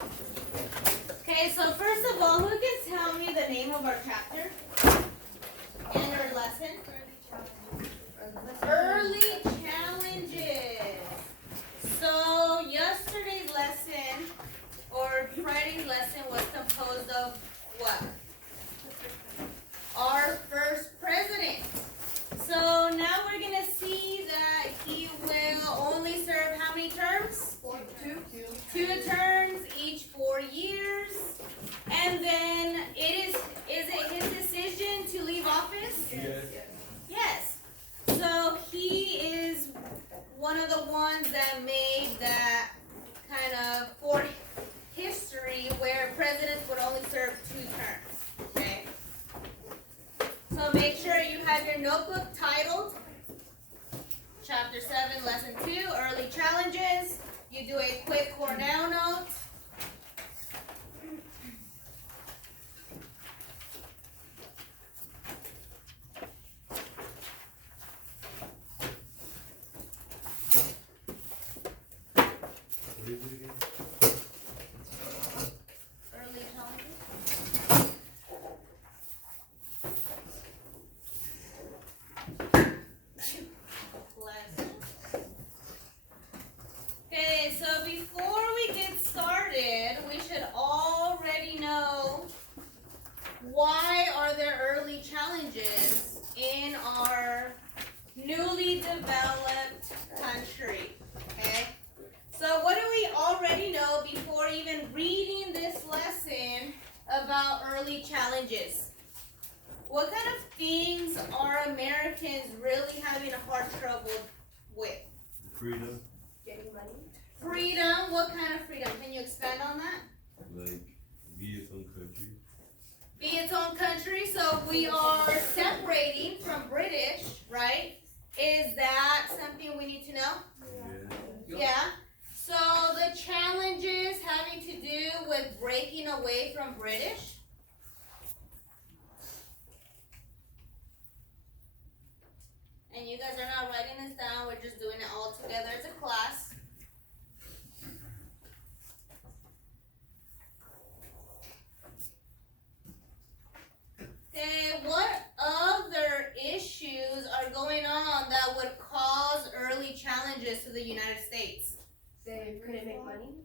Okay, so first of all, who can tell me the name of our chapter and our lesson? Early challenges. So yesterday's lesson or Friday's lesson was composed of what? Our first president. So now we're going to see that he will only serve how many terms? Two terms, each 4 years. And then is it his decision to leave office? Yes. Yes. So he is one of the ones that made that kind of for history where presidents would only serve 2 terms. Okay? So make sure you have your notebook titled Chapter 7, Lesson 2, Early Challenges. You do a quick Cornell note. What is it again? Early challenges. Okay, so before we get started, we should already know why are there early challenges in our newly developed country. Okay? So what do we already know before even reading this lesson about early challenges? What kind of things are Americans really having a hard trouble with? Freedom. Getting money. Freedom. What kind of freedom? Can you expand on that? Like, be its own country. Be its own country. So we are separating from British, right? Is that something we need to know? Yeah. Yeah. So the challenges having to do with breaking away from British. And you guys are not writing this down. We're just doing it all together as a class. Okay, what other issues are going on that would cause early challenges to the United States? They couldn't make money.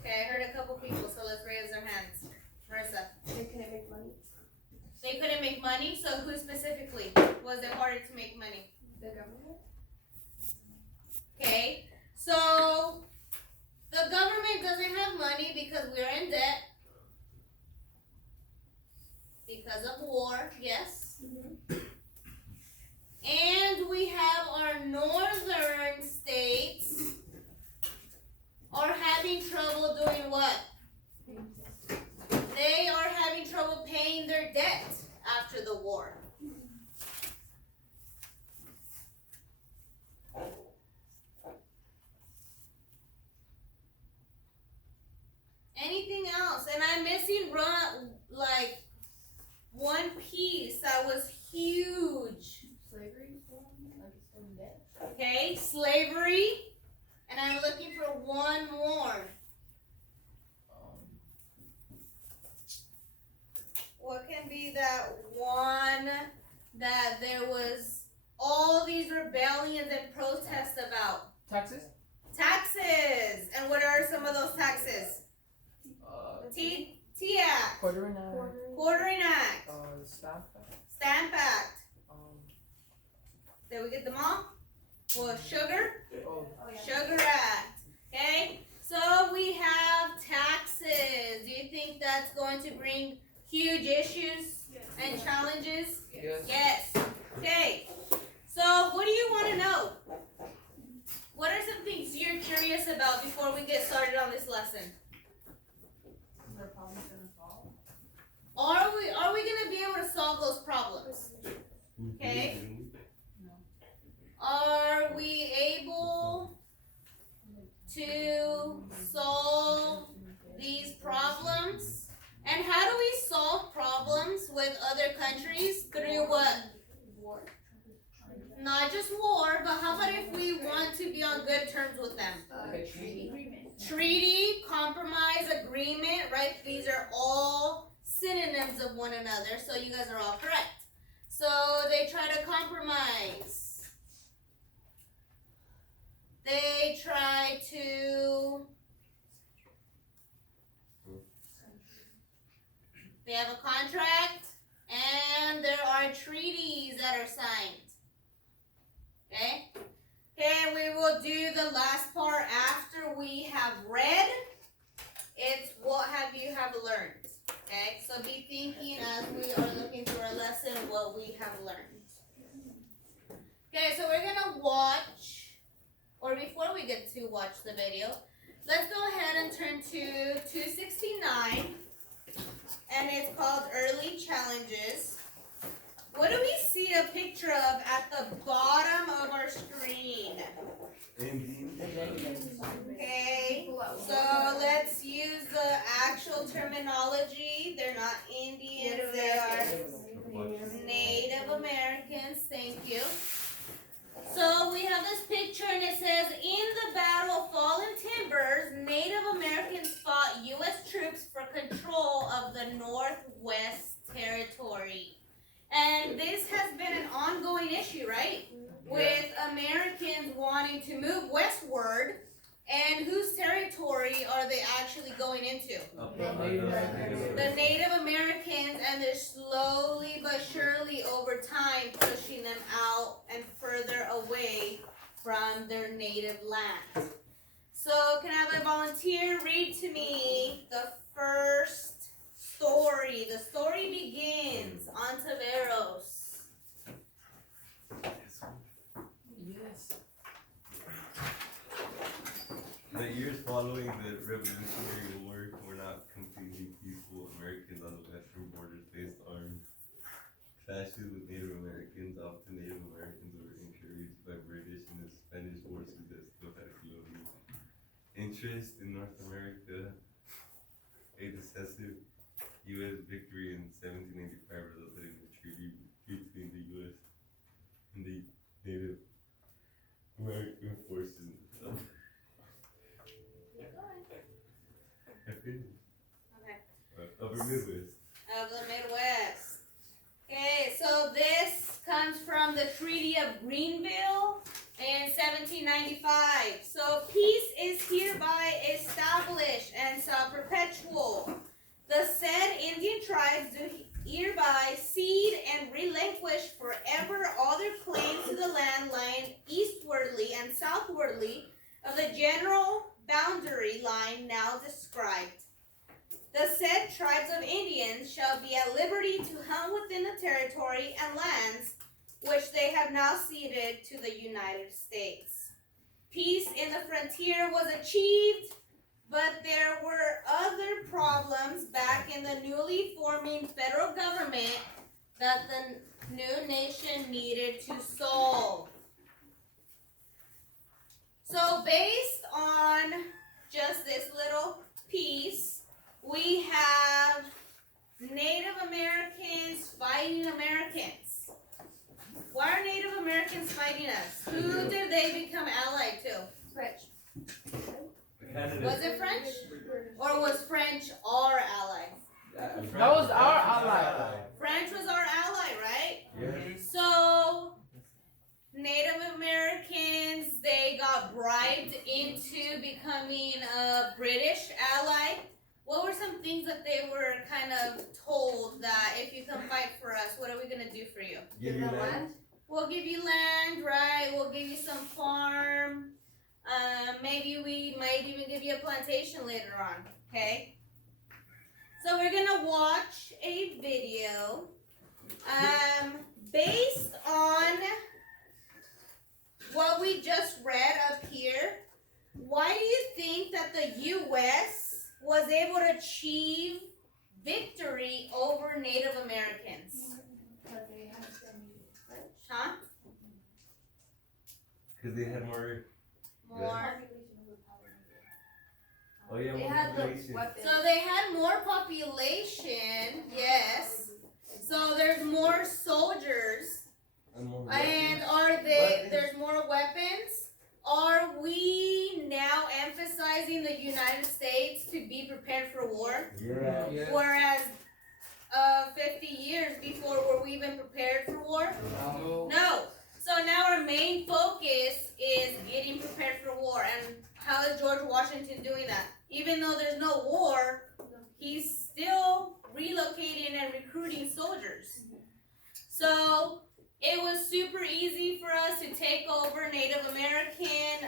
Okay, I heard a couple people, so let's raise their hands. Marissa. They couldn't make money. They couldn't make money, so who specifically was it harder to make money? The government. Okay, so the government doesn't have money because we're in debt. Because of war, yes. And we have our northern states are having trouble doing what? They are having trouble paying their debt after the war. Anything else? And I'm missing like one piece that was huge. Slavery. Like it's still in debt. Okay, slavery. And I'm looking for one more. What can be that one that there was all these rebellions and protests about? Taxes? Taxes. And what are some of those taxes? T-Act. Quartering Act. Quartering Act. Stamp Act. Stamp Act. Did we get them all? Well, Sugar. Oh, Sugar Act. Okay? So we have taxes. Do you think that's going to bring huge issues and challenges? yes. Yes. Okay. So what do you want to know? What are some things you're curious about before we get started on this lesson? Is there problems gonna solve? Are we gonna be able to solve those problems? Okay. Are we able to solve these problems? And how do we solve problems with other countries? Through what? War. Not just war, but how about if we want to be on good terms with them? Like a treaty. Treaty, compromise. agreement, right? These are all synonyms of one another, so you guys are all correct. So they try to compromise. They try to. They have a contract, and there are treaties that are signed. Okay? Okay, we will do the last part after we have read. It's what have you have learned. Okay, so be thinking as we are looking through our lesson what we have learned. Okay, so we're gonna watch, or before we get to watch the video, let's go ahead and turn to 269, and it's called Early Challenges. What do we see a picture of at the bottom of our screen? Indian. Okay, so let's use the actual terminology. They're not Indians, they are Native Americans. Thank you. So we have this picture and it says, in the Battle of Fallen Timbers, Native Americans fought U.S. troops for control of the Northwest Territory. And this has been an ongoing issue, right? With Americans wanting to move westward, and whose territory are they actually going into? The Native Americans, and they're slowly but surely over time pushing them out and further away from their native land. So can I have a volunteer read to me the first story? The story begins on Taveros. Yes. The years following the Revolutionary War were not completely peaceful. Americans on the western border faced armed clashes with Native Americans. Often Native Americans were encouraged by British and the Spanish forces that still had colonial interest in North America. A decisive U.S. victory in 1785 resulted in a treaty between the U.S. and the Native American forces. Upper Midwest. Of the Midwest. Okay, so this comes from the Treaty of Greenville in 1795. So peace is hereby established and shall perpetual. The said Indian tribes do hereby cede and relinquish forever all their claims to the land lying eastwardly and southwardly of the general boundary line now described. The said tribes of Indians shall be at liberty to hunt within the territory and lands which they have now ceded to the United States. Peace in the frontier was achieved, but there were other problems back in the newly forming federal government that the new nation needed to solve. So based on just this little piece, we have Native Americans fighting Americans. Why are Native Americans fighting us? Who did they become allied to? French. Was it French? Or was French our ally? That was our ally. French was our ally, right? Yeah. So Native Americans, they got bribed into becoming a British ally. What were some things that they were kind of told that if you come fight for us, what are we going to do for you? Give you land. We'll give you land, right? We'll give you some farm. Maybe we might even give you a plantation later on, okay? So we're going to watch a video based on what we just read up here. Why do you think that the U.S. was able to achieve victory over Native Americans? Huh? Because they had more. More. Oh yeah, They more had the population. weapons. So they had more population, yes. So there's more soldiers. And more And weapons. there's more weapons. are we now emphasizing the United States to be prepared for war? Yeah. Yes. Whereas 50 years before, were we even prepared for war? No. No. So now our main focus is getting prepared for war. And how is George Washington doing that? Even though there's no war, he's still relocating and recruiting soldiers. So it was super easy for us to take over Native American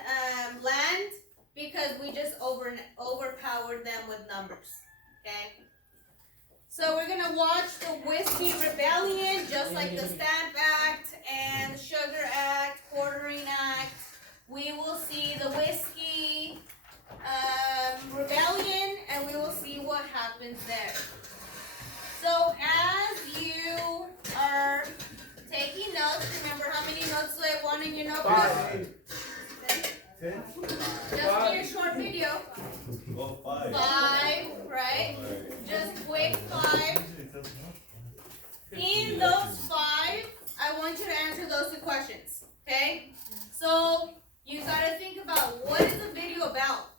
land because we just overpowered them with numbers. Okay? So we're gonna watch the Whiskey Rebellion, just like the Stamp Act and the Sugar Act, Quartering Act. We will see the Whiskey Rebellion, and we will see what happens there. So as you are taking notes, remember how many notes do I want in your notebook? 5. Just for your short video. Well, 5. 5, right? Just quick 5. In those 5, I want you to answer those 2 questions, okay? So, you gotta think about, what is the video about?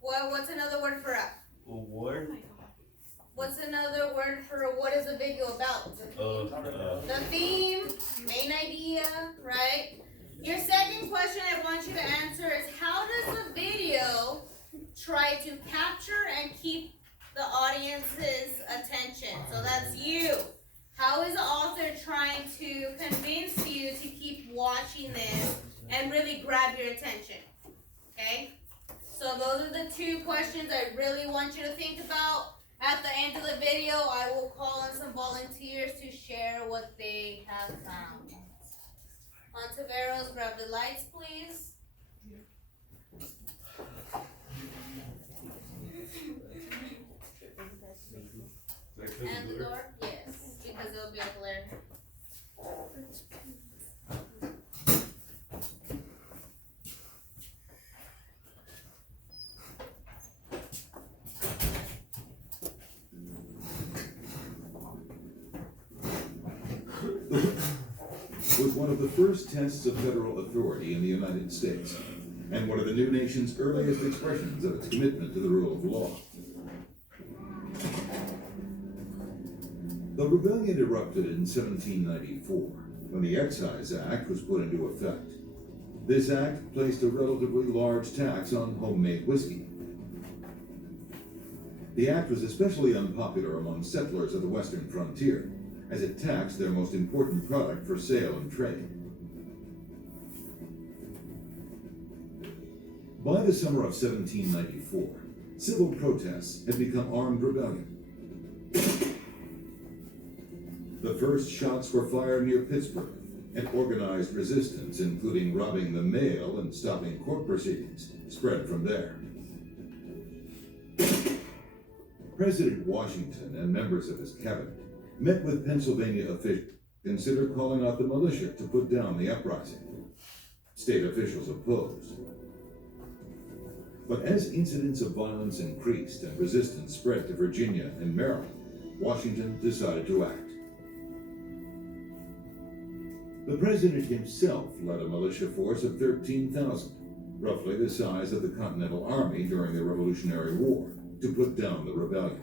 What's another word for it? War? What's another word for what is the video about? The theme, main idea, right? Your second question I want you to answer is, how does the video try to capture and keep the audience's attention? So that's you. How is the author trying to convince you to keep watching this and really grab your attention? Okay? So those are the 2 questions I really want you to think about. At the end of the video, I will call on some volunteers to share what they have found. Ontiveros, grab the lights, please. And the door? Yes, because it'll be a glare. Was one of the first tests of federal authority in the United States, and one of the new nation's earliest expressions of its commitment to the rule of law. The rebellion erupted in 1794, when the Excise Act was put into effect. This act placed a relatively large tax on homemade whiskey. The act was especially unpopular among settlers of the western frontier, as it taxed their most important product for sale and trade. By the summer of 1794, civil protests had become armed rebellion. The first shots were fired near Pittsburgh, and organized resistance, including robbing the mail and stopping court proceedings, spread from there. President Washington and members of his cabinet met with Pennsylvania officials to consider calling out the militia to put down the uprising. State officials opposed. But as incidents of violence increased and resistance spread to Virginia and Maryland, Washington decided to act. The president himself led a militia force of 13,000, roughly the size of the Continental Army during the Revolutionary War, to put down the rebellion.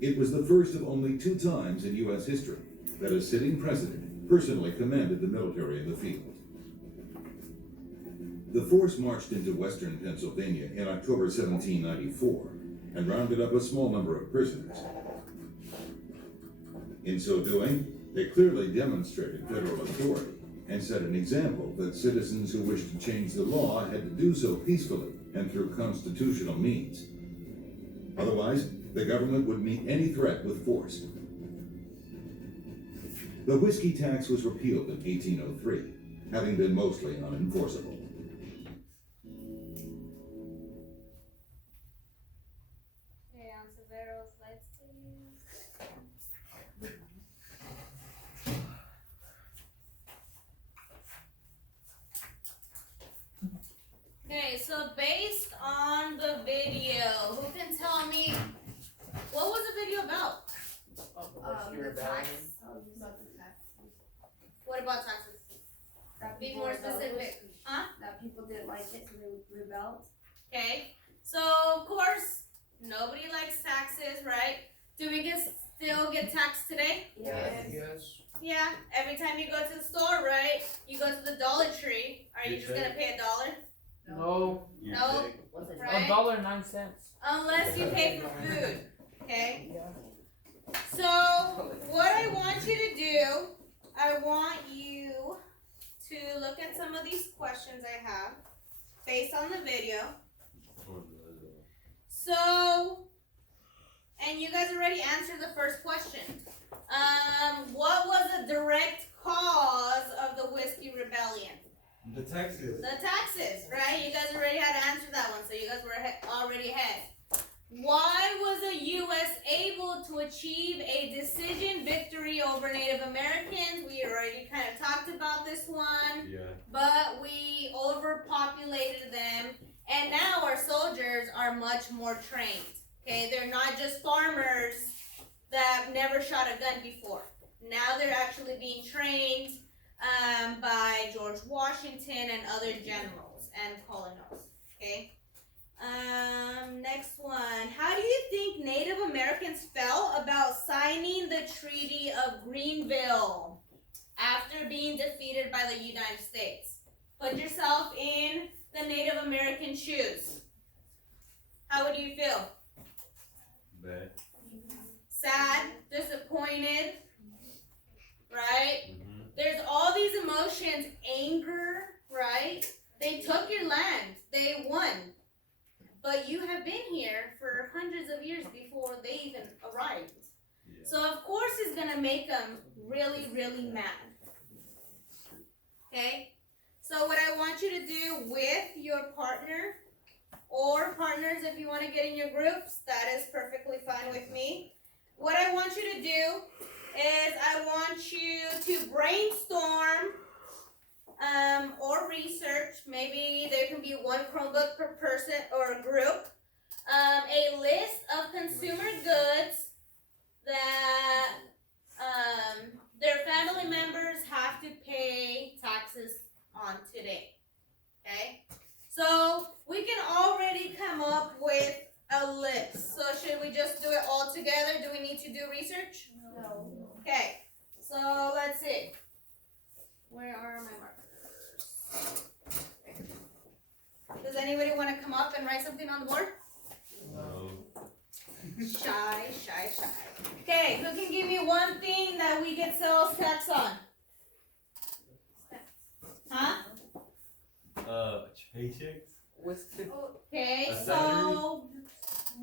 It was the first of only 2 times in U.S. history that a sitting president personally commanded the military in the field. The force marched into western Pennsylvania in October 1794 and rounded up a small number of prisoners. In so doing, they clearly demonstrated federal authority and set an example that citizens who wished to change the law had to do so peacefully and through constitutional means. Otherwise, the government would meet any threat with force. The whiskey tax was repealed in 1803, having been mostly unenforceable. Okay, Ontiveros, lights, please. Okay, so based on the video, who can tell me what was the video about? The tax. About the tax. What about taxes? That That Be people more rebelled. specific. Huh? That people didn't like it, so they rebelled. Okay. So of course, nobody likes taxes, right? Do we still get taxed today? Yes. Yeah. Every time you go to the store, right? You go to the Dollar Tree. Are you You just gonna pay $1? No. You No. take- Right? $1.09. Unless you pay for food. Okay. Yeah. So what I want you to do, I want you to look at some of these questions I have based on the video. So, and you guys already answered the first question. What was the direct cause of the Whiskey Rebellion? The taxes. The taxes, right? You guys already had to answer that one, so you guys were already ahead. Why was the U.S. able to achieve a decision victory over Native Americans? We already kind of talked about this one. Yeah. But we overpopulated them, and now our soldiers are much more trained. Okay, they're not just farmers that have never shot a gun before. Now they're actually being trained by George Washington and other generals and colonels. Okay. Next one. How do you think Native Americans felt about signing the Treaty of Greenville after being defeated by the United States? Put yourself in the Native American shoes. How would you feel? Bad. Sad, disappointed, right? Mm-hmm. There's all these emotions, anger, right? They took your land, they won. But you have been here for hundreds of years before they even arrived. Yeah. So of course it's gonna make them really, really mad. Okay? So what I want you to do with your partner, or partners if you want to get in your groups, that is perfectly fine with me. What I want you to do is I want you to brainstorm or research, maybe there can be one Chromebook per person or group, a list of consumer goods that their family members have to pay taxes on today. Okay? So we can already come up with a list. So should we just do it all together? Do we need to do research? No. Okay. So let's see. Where are my markers? Does anybody want to come up and write something on the board? No. Shy. Okay, who can give me one thing that we get sales tax on? Huh? Paychecks? Whiskey. Okay, A so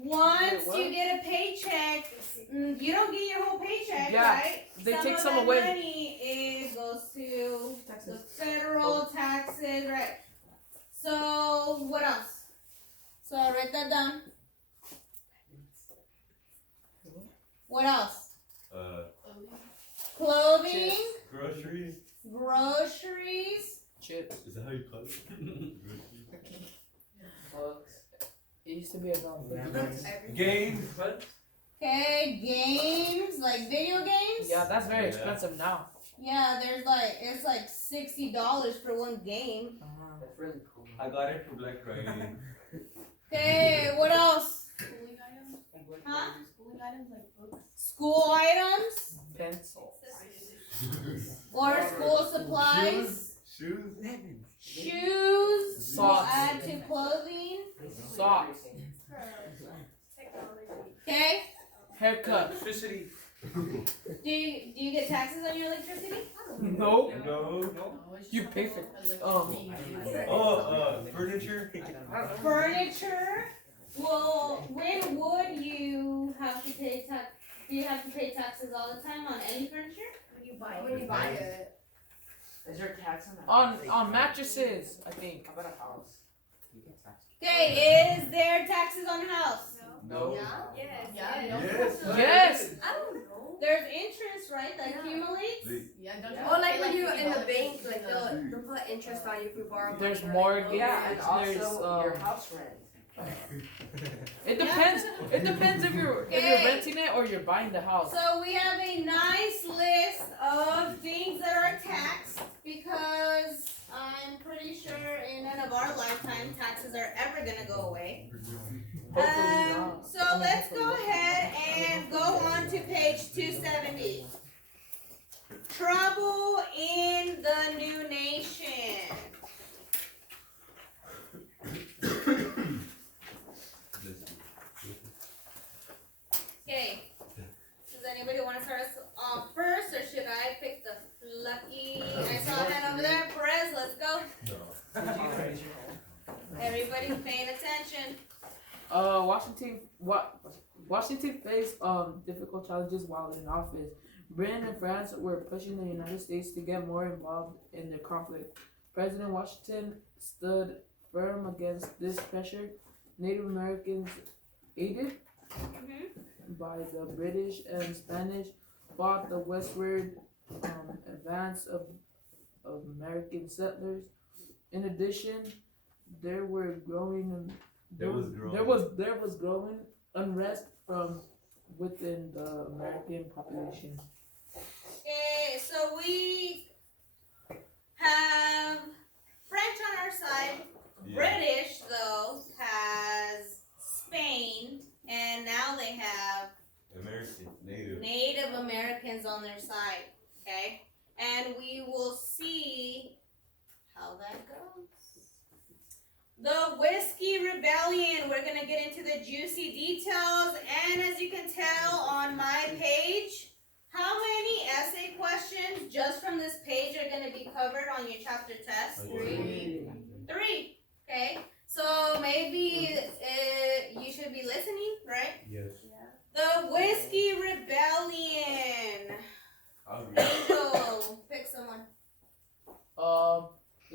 once Wait, what? you get a paycheck, you don't get your whole paycheck, Yeah, right? they take of some that away. money goes to the Taxes. federal taxes, right? So what else? So I write that down. What else? Clothing, Groceries? groceries. Chips. Is that how you call it? Groceries. Books. It used to be a dollar. Games? Okay, games like video games. Yeah, that's very Yeah. expensive now. Yeah, it's like $60 for one game. That's really cool. I got it for Black Friday. Okay, what else? Schooling items? Huh? Schooling items like books. School items Pencil. or school supplies. Shoes? Shoes. We'll Socks. add to clothing. Socks. Technology. Okay. Haircut. Electricity. Do you get taxes on your electricity? No. No. You pay for Furniture? Furniture. Well, when would you have to pay tax? Do you have to pay taxes all the time on any furniture? When you buy it. Is there tax on that? on mattresses, I think. How about a house? You get tax. Okay, is there taxes on a house? No. Yes. Yes. Yes. I don't know. There's interest, right? That accumulates. Yeah, don't you Or like pay, when you're in the $50 bank, for like the- they'll put interest on you if you borrow. There's money or, like, mortgage. Yeah, and There's, also your house rent. It depends. It depends if you're Okay. renting it or you're buying the house. So we have a nice list of things that are taxed. because I'm pretty sure in none of our lifetime taxes are ever gonna go away. Hopefully not. So let's go ahead and go on to page 270. Trouble in the new nation. Okay. Does anybody want to start us off first, or should I pick the lucky? I saw a hand over there. Perez, let's go. Everybody's paying attention. Washington faced difficult challenges while in office. Britain and France were pushing the United States to get more involved in the conflict. President Washington stood firm against this pressure. Native Americans, aided by the British and Spanish, fought the westward advance of American settlers. In addition, there was growing unrest from within the American population. Okay, so we have French on our side. Yeah. British, though, has Spain, and now they have American, native. Native Americans on their side. Okay, and we will see how that goes. The Whiskey Rebellion. We're gonna get into the juicy details, and as you can tell on my page, how many essay questions just from this page are gonna be covered on your chapter test? 3. Okay, so maybe you should be listening, right? Yes. The Whiskey Rebellion. I'll read. Go pick someone.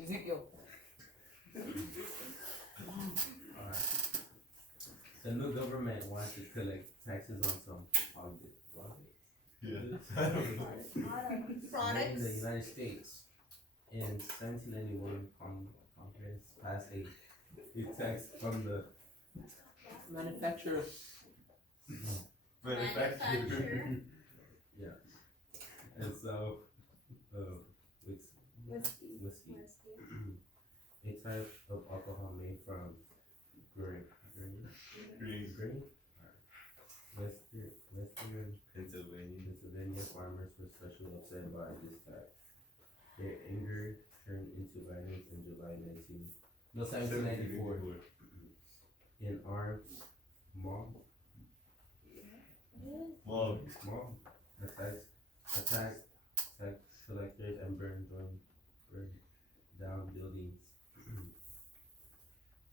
Ezekiel. Alright. The new government wants to collect taxes on some products Yeah. in the Products. United States. In 1791, Congress passed a tax from the Manufacturer. Manufacturer. and so whiskey, a type of alcohol made from grain. Green. Western Pennsylvania. farmers were especially upset by this tax. Their anger turned into violence in July 1794. In armed mob attacked tax collectors and burned down buildings.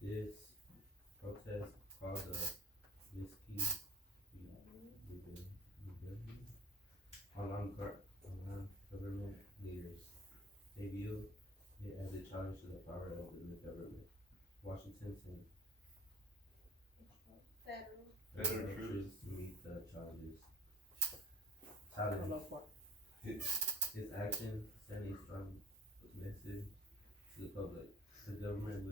This protest called the Whiskey Rebellion on government leaders. They viewed it as a challenge to the power of the new government. Washington sent Federal troops to meet the challenges. His action sent a strong message to the public. The government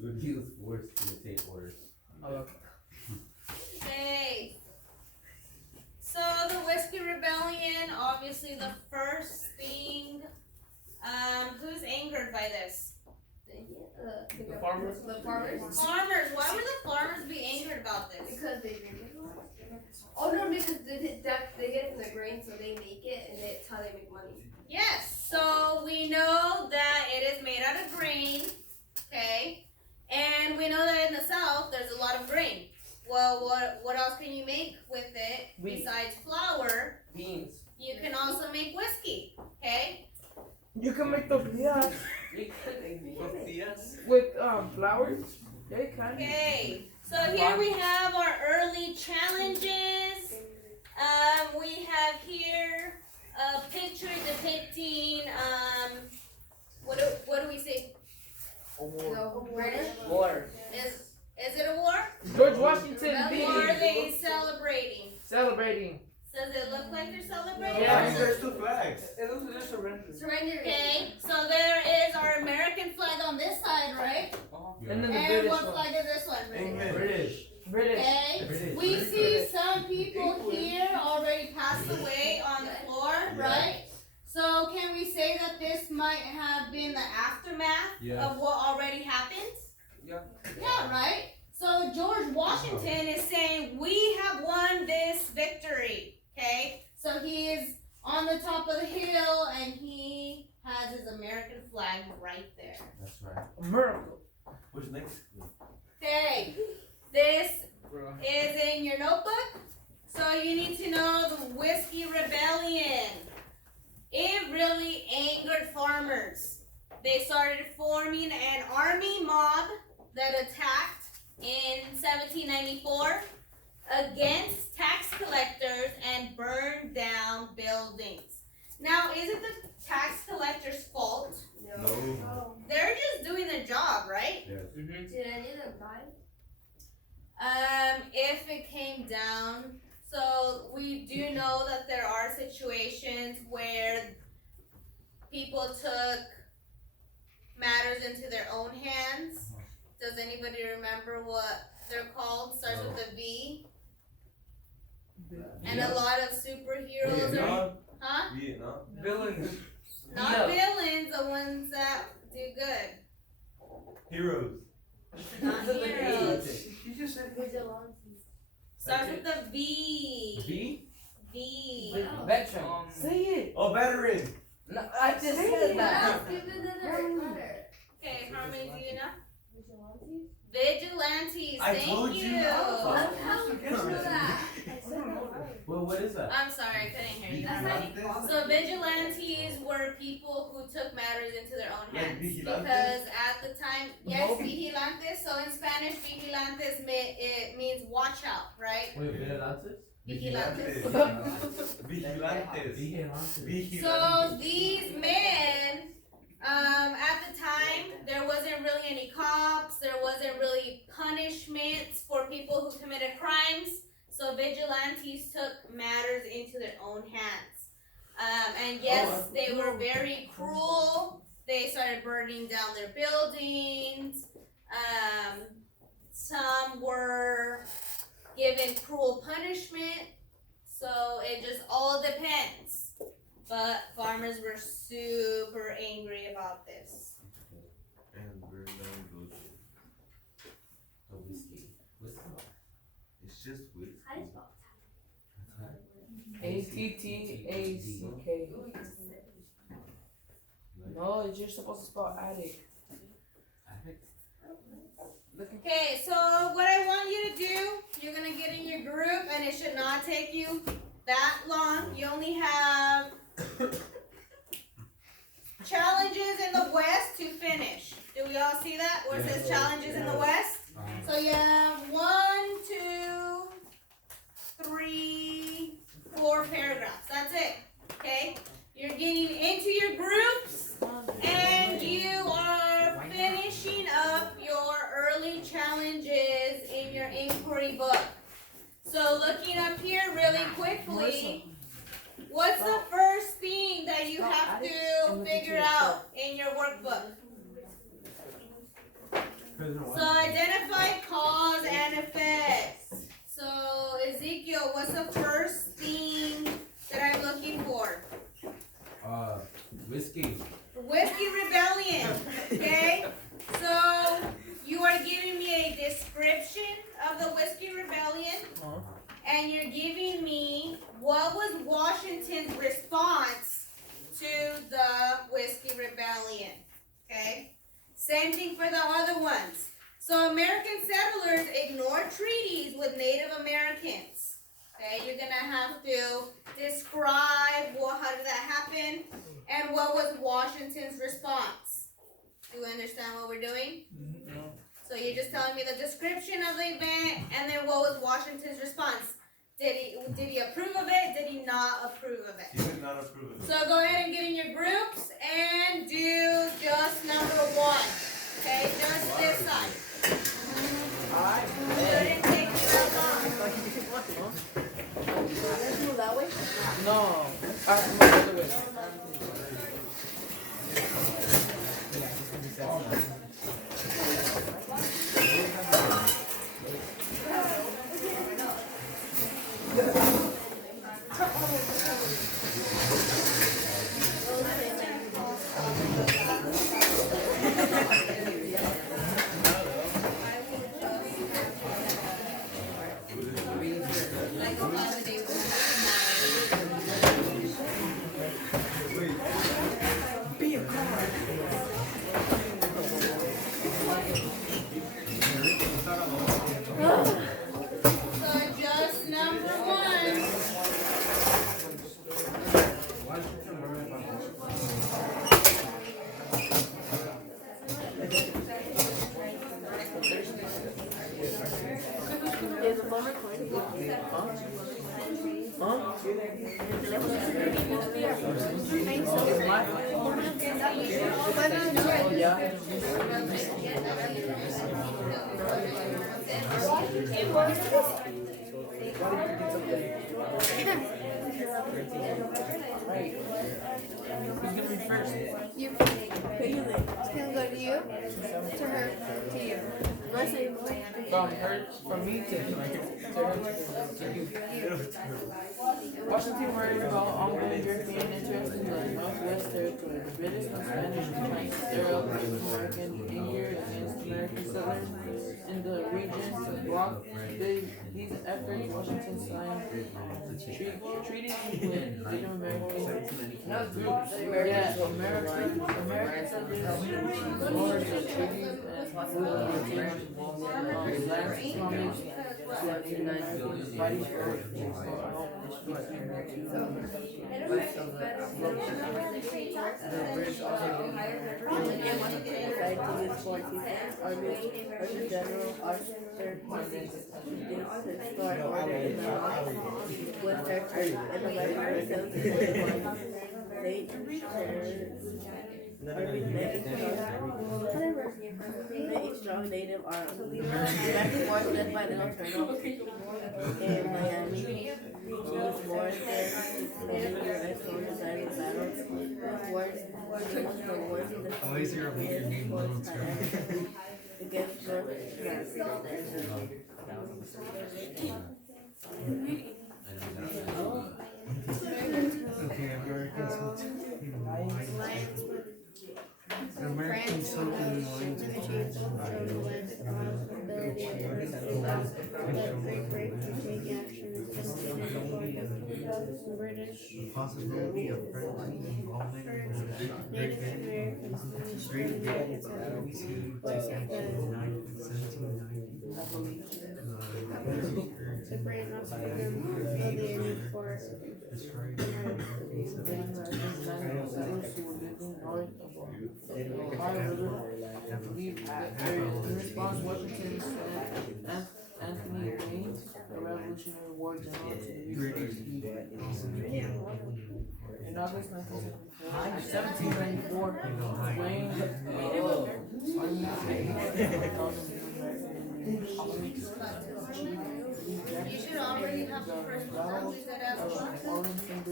would use force to maintain order. Okay. So the Whiskey Rebellion, obviously the first thing. Who's angered by this? The farmers. The farmers. Farmers. Why would the farmers be angered about this? Because they drink it. Oh no, because they get it from the grain, so they make it, and it's how they make money. Yes. So we know that it is made out of grain. Okay. And we know that in the South there's a lot of grain. Well, what else can you make with it Wheat. besides flour? Beans. You can also make whiskey. Okay. You can make tortillas with flour. Yeah, you can. Okay, so here we have our early challenges. We have here a picture depicting what do we say? No, British. War. Is it a war? George Washington Or are beat. they celebrating? Celebrating. Does it look like they're celebrating? Yeah. There's two flags. It was a surrender. Surrender. Okay, so there is our American flag on this side, right? And then the And British what one. flag is this one? Amen. British. British. Okay, British. we see some people here already passed away on the floor, right? So can we say that Yeah. of what already happened? Yeah. Yeah, right? So George Washington is saying, we have won this victory, okay? So he is on the top of the hill and he has his American flag right there. That's right. America. Where's next? Okay, this is in your notebook. So you need to know the Whiskey Rebellion. It really angered farmers. They started forming an army mob that attacked in 1794 against tax collectors and burned down buildings. Now, is it the tax collectors' fault? No. They're just doing their job, right? Yes. Did any of them die? If it came down, so we do know that there are situations where people took matters into their own hands. Does anybody remember what they're called? Starts with a V. And a lot of superheroes are, Vietnam. huh? Vietnam. Villains. Not No. villains, the ones that do good. Heroes. Not heroes. You just said Vigilantes. Starts with a V. V? V. veteran. Say it. Oh, veteran. No, I just Say said it. that. Give another letter. Okay, how many do you know? Vigilantes? Vigilantes, I thank told you. How did you know that? I said that right. Well, what is that? I'm sorry, I couldn't hear you. That's So vigilantes were people who took matters into their own Like hands. vigilantes? Because at the time, yes, No. vigilantes, so in Spanish, vigilantes, it means watch out, right? Wait, Vigilantes? Vigilantes. Vigilantes. Vigilantes. So these men, at the time, there wasn't really any cops, there wasn't really punishments for people who committed crimes. So vigilantes took matters into their own hands. And yes, they were very cruel. They started burning down their buildings. Some were given cruel punishment. So it just all depends. But farmers were super angry about this. And burn down buildings. The whiskey. Whiskey. It's just whiskey. How do you spell ATTACK. No, you're supposed to spell addict. Okay, so what I want you to do, you're gonna get in your group and it should not take you that long. You only have challenges in the West to finish. Do we all see that? Where it says challenges in the West? So you have 1, 2, 3, 4 paragraphs. That's it. Okay? You're getting into your groups and you are finishing up your early challenges in your inquiry book. So looking up here really quickly, what's the first thing that you have to figure out in your workbook? So identify cause and effects. So Ezekiel, what's the first thing that I'm looking for? Whiskey. Whiskey Rebellion. Okay? So you are giving me a description of the Whiskey Rebellion. And you're giving me what was Washington's response to the Whiskey Rebellion. Okay? Same thing for the other ones. So American settlers ignored treaties with Native Americans. Okay, you're gonna have to describe how did that happen and what was Washington's response. Do you understand what we're doing? No. So you're just telling me the description of the event and then what was Washington's response. Did he approve of it? Did he not approve of it? He did not approve of it. So go ahead and get in your groups and do just number 1. Okay, just this side. Alright. Shouldn't take you that long. Let's move that way. No. I have to move the other way. So just number one. Is the phone recording? Who's gonna be first? You. It's gonna go to you, to her, to you. From me to her, to you. Washington worried about ongoing European interest in the Northwest Territory. The British and Spanish trying to stir up American anger against American settlers in the region to block these efforts. Washington signed treaties with Native American groups. Yeah, American settlers ignored the treaties and lands promised to Native Americans fighting for help between the two. The British also Army General Arthur Hastings to start ordering West Texas and the American state a strong native army. Back and forth led by Little Colonel in Miami. These wars and U.S. soldiers decided battles. These wars the wars in the against North Americans something lines of the possibility of French involvement in the Great British to 1792. In response, Washington sent Anthony Wayne, a Revolutionary War general, to the region. In August 1794, Wayne You should already have the first one. You said Arlington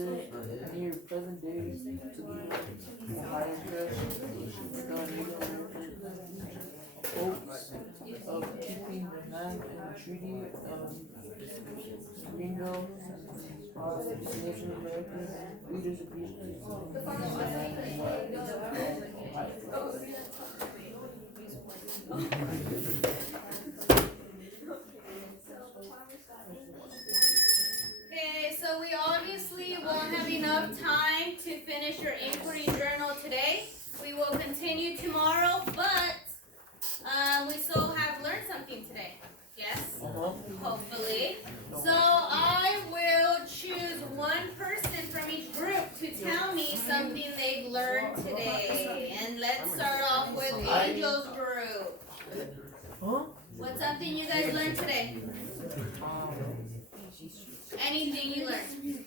near present day to the Ohio Press, the Native American hopes of keeping the land and treaty of Greenville. Native American leaders agreed Okay, so we obviously won't have enough time to finish your inquiry journal today. We will continue tomorrow, but we still have learned something today. Yes? Hopefully. So I will choose one person from each group to tell me something they've learned today. And let's start off with Angel's group. What's something you guys learned today? Anything you learned?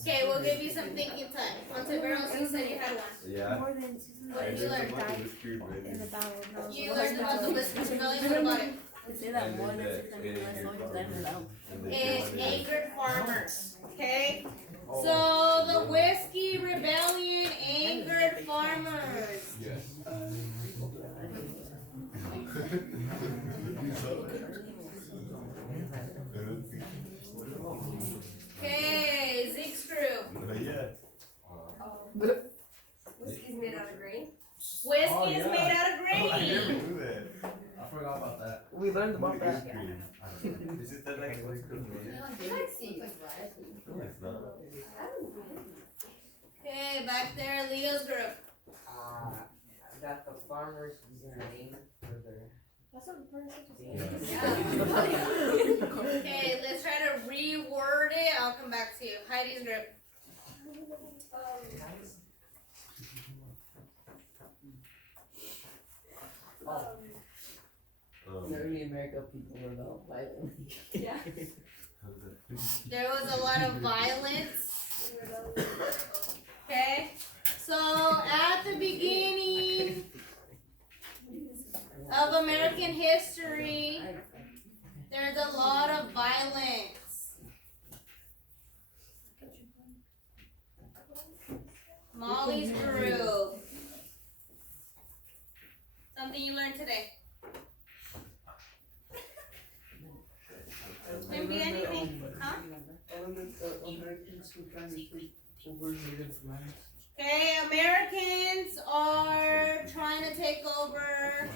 Okay, we'll give you some thinking time. Monteveros, you said you had one. Yeah. What did you learn? You learned about the whiskey rebellion. What about it? Say that more than 600 soldiers died without. It angered farmers. Okay? So the whiskey rebellion angered farmers. Yes. Okay, Zeke's group. Yeah. Whiskey's made out of grain. Whiskey is made out of I never grain. knew that. I forgot about that. We learned about that. Is it the next one? No, it's not. Okay, back there, Leo's group. I got the farmers name for their. That's what the person Okay, let's try to reword it. I'll come back to you. Heidi's grip. Um, Early America people were about violent. Yeah. how's that? There was a lot of violence. Okay, so at the beginning of American history, there's a lot of violence. Molly's group. Something you learned today. Can be anything, huh? Americans who trying to take over native lands. Okay, Americans are trying to take over,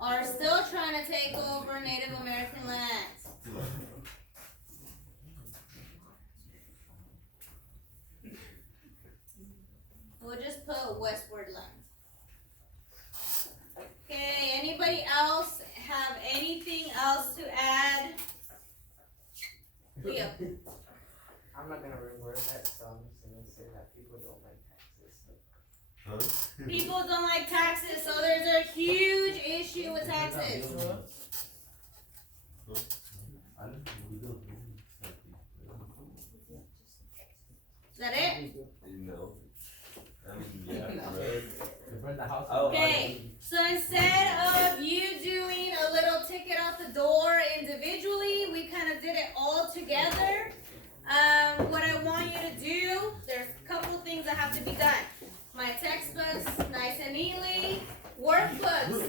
are still trying to take over Native American lands. We'll just put westward lands. Okay, anybody else have anything else to add? Leo. I'm not gonna reword that, so I'm just gonna say that people don't like taxes. Huh? People don't like taxes, so there's a huge issue with taxes. Is that it? No. I mean, yeah, To burn the house. Oh, Okay, so instead of you doing a little ticket out the door individually, we kind of did it all together. What I want you to do, there's a couple things that have to be done. My textbooks, nice and neatly. Workbooks,